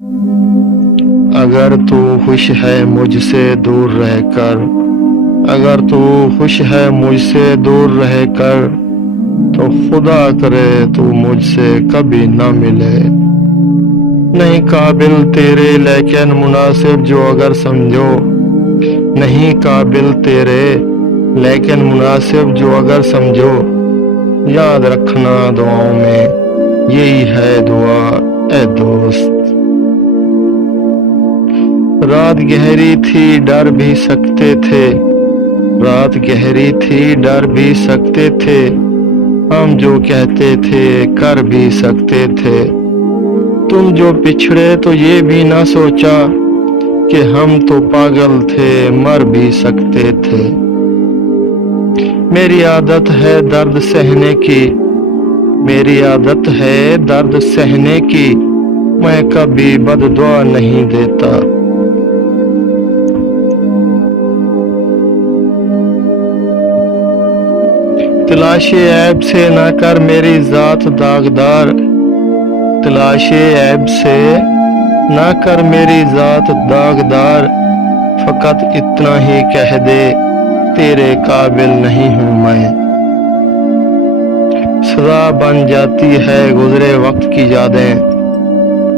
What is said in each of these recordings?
اگر تو خوش ہے مجھ سے دور رہ کر، اگر تو خوش ہے مجھ سے دور رہ کر، تو خدا کرے تو مجھ سے کبھی نہ ملے۔ نہیں قابل تیرے لیکن مناسب جو اگر سمجھو، نہیں قابل تیرے لیکن مناسب جو اگر سمجھو، یاد رکھنا دعاؤں میں یہی ہے دعا اے دوست۔ رات گہری تھی ڈر بھی سکتے تھے، رات گہری تھی ڈر بھی سکتے تھے، ہم جو کہتے تھے کر بھی سکتے تھے۔ تم جو بچھڑے تو یہ بھی نہ سوچا کہ ہم تو پاگل تھے مر بھی سکتے تھے۔ میری عادت ہے درد سہنے کی، میری عادت ہے درد سہنے کی، میں کبھی بد دعا نہیں دیتا۔ تلاش عیب سے نہ کر میری ذات داغدار، تلاش عیب سے نہ کر میری ذات داغدار، فقط اتنا ہی کہہ دے تیرے قابل نہیں ہوں میں۔ سزا بن جاتی ہے گزرے وقت کی یادیں،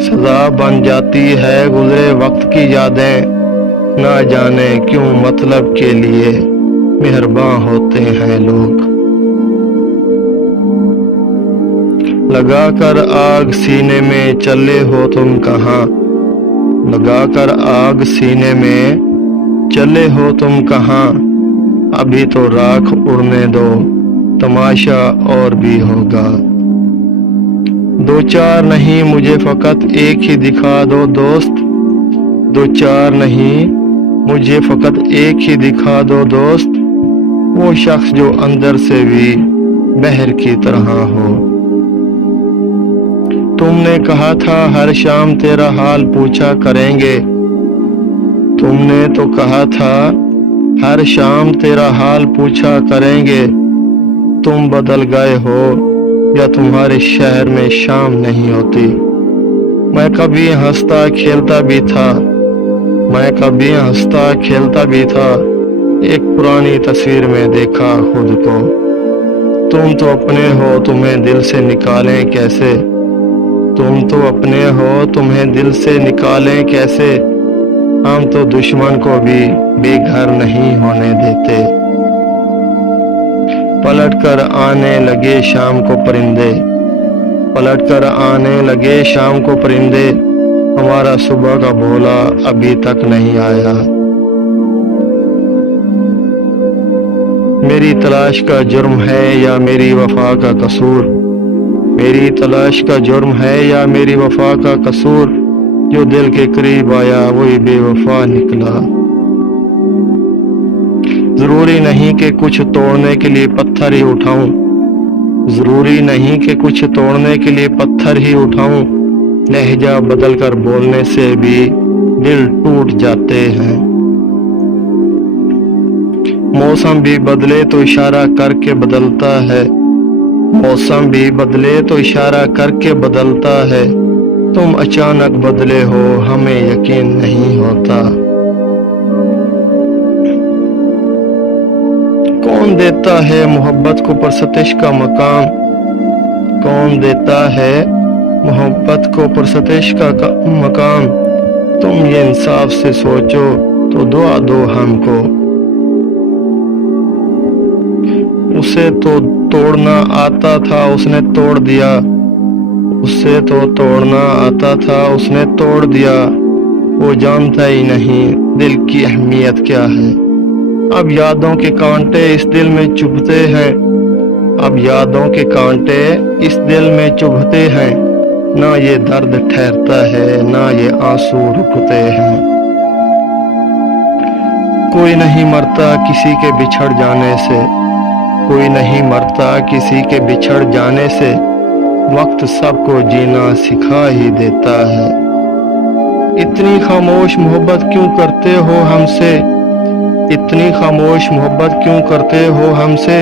سزا بن جاتی ہے گزرے وقت کی یادیں، نہ جانے کیوں مطلب کے لیے مہرباں ہوتے ہیں لوگ۔ لگا کر آگ سینے میں چلے ہو تم کہاں، لگا کر آگ سینے میں چلے ہو تم کہاں، ابھی تو راکھ اڑنے دو تماشا اور بھی ہوگا۔ دو چار نہیں مجھے فقط ایک ہی دکھا دو دوست، دو چار نہیں مجھے فقط ایک ہی دکھا دو دوست، وہ شخص جو اندر سے بھی بحر کی طرح ہو۔ تم نے کہا تھا ہر شام تیرا حال پوچھا کریں گے، تم نے تو کہا تھا ہر شام تیرا حال پوچھا کریں گے، تم بدل گئے ہو یا تمہارے شہر میں شام نہیں ہوتی۔ میں کبھی ہنستا کھیلتا بھی تھا، میں کبھی ہنستا کھیلتا بھی تھا، ایک پرانی تصویر میں دیکھا خود کو۔ تم تو اپنے ہو تمہیں دل سے نکالیں کیسے، تم تو اپنے ہو تمہیں دل سے نکالیں کیسے، ہم تو دشمن کو بھی بے گھر نہیں ہونے دیتے۔ پلٹ کر آنے لگے شام کو پرندے، پلٹ کر آنے لگے شام کو پرندے، ہمارا صبح کا بھولا ابھی تک نہیں آیا۔ میری تلاش کا جرم ہے یا میری وفا کا قصور، میری تلاش کا جرم ہے یا میری وفا کا قصور، جو دل کے قریب آیا وہی بے وفا نکلا۔ ضروری نہیں کہ کچھ توڑنے کے لیے پتھر ہی اٹھاؤں، ضروری نہیں کہ کچھ توڑنے کے لیے پتھر ہی اٹھاؤں، لہجہ بدل کر بولنے سے بھی دل ٹوٹ جاتے ہیں۔ موسم بھی بدلے تو اشارہ کر کے بدلتا ہے، موسم بھی بدلے تو اشارہ کر کے بدلتا ہے، تم اچانک بدلے ہو ہمیں یقین نہیں ہوتا۔ کون دیتا ہے محبت کو پرستش کا مقام، کون دیتا ہے محبت کو پرستش کا مقام، تم یہ انصاف سے سوچو تو دعا دو ہم کو۔ اسے تو توڑنا آتا تھا اس نے توڑ دیا، اسے تو توڑنا آتا تھا اس نے توڑ دیا، وہ جانتا ہی نہیں دل کی اہمیت کیا ہے۔ اب یادوں کے کانٹے اس دل میں چبھتے ہیں، اب یادوں کے کانٹے اس دل میں چبھتے ہیں، نہ یہ درد ٹھہرتا ہے نہ یہ آنسو رکتے ہیں۔ کوئی نہیں مرتا کسی کے بچھڑ جانے سے، کوئی نہیں مرتا کسی کے بچھڑ جانے سے، وقت سب کو جینا سکھا ہی دیتا ہے۔ اتنی خاموش محبت کیوں کرتے ہو ہم سے، اتنی خاموش محبت کیوں کرتے ہو ہم سے،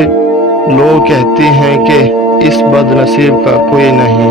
لوگ کہتے ہیں کہ اس بد نصیب کا کوئی نہیں،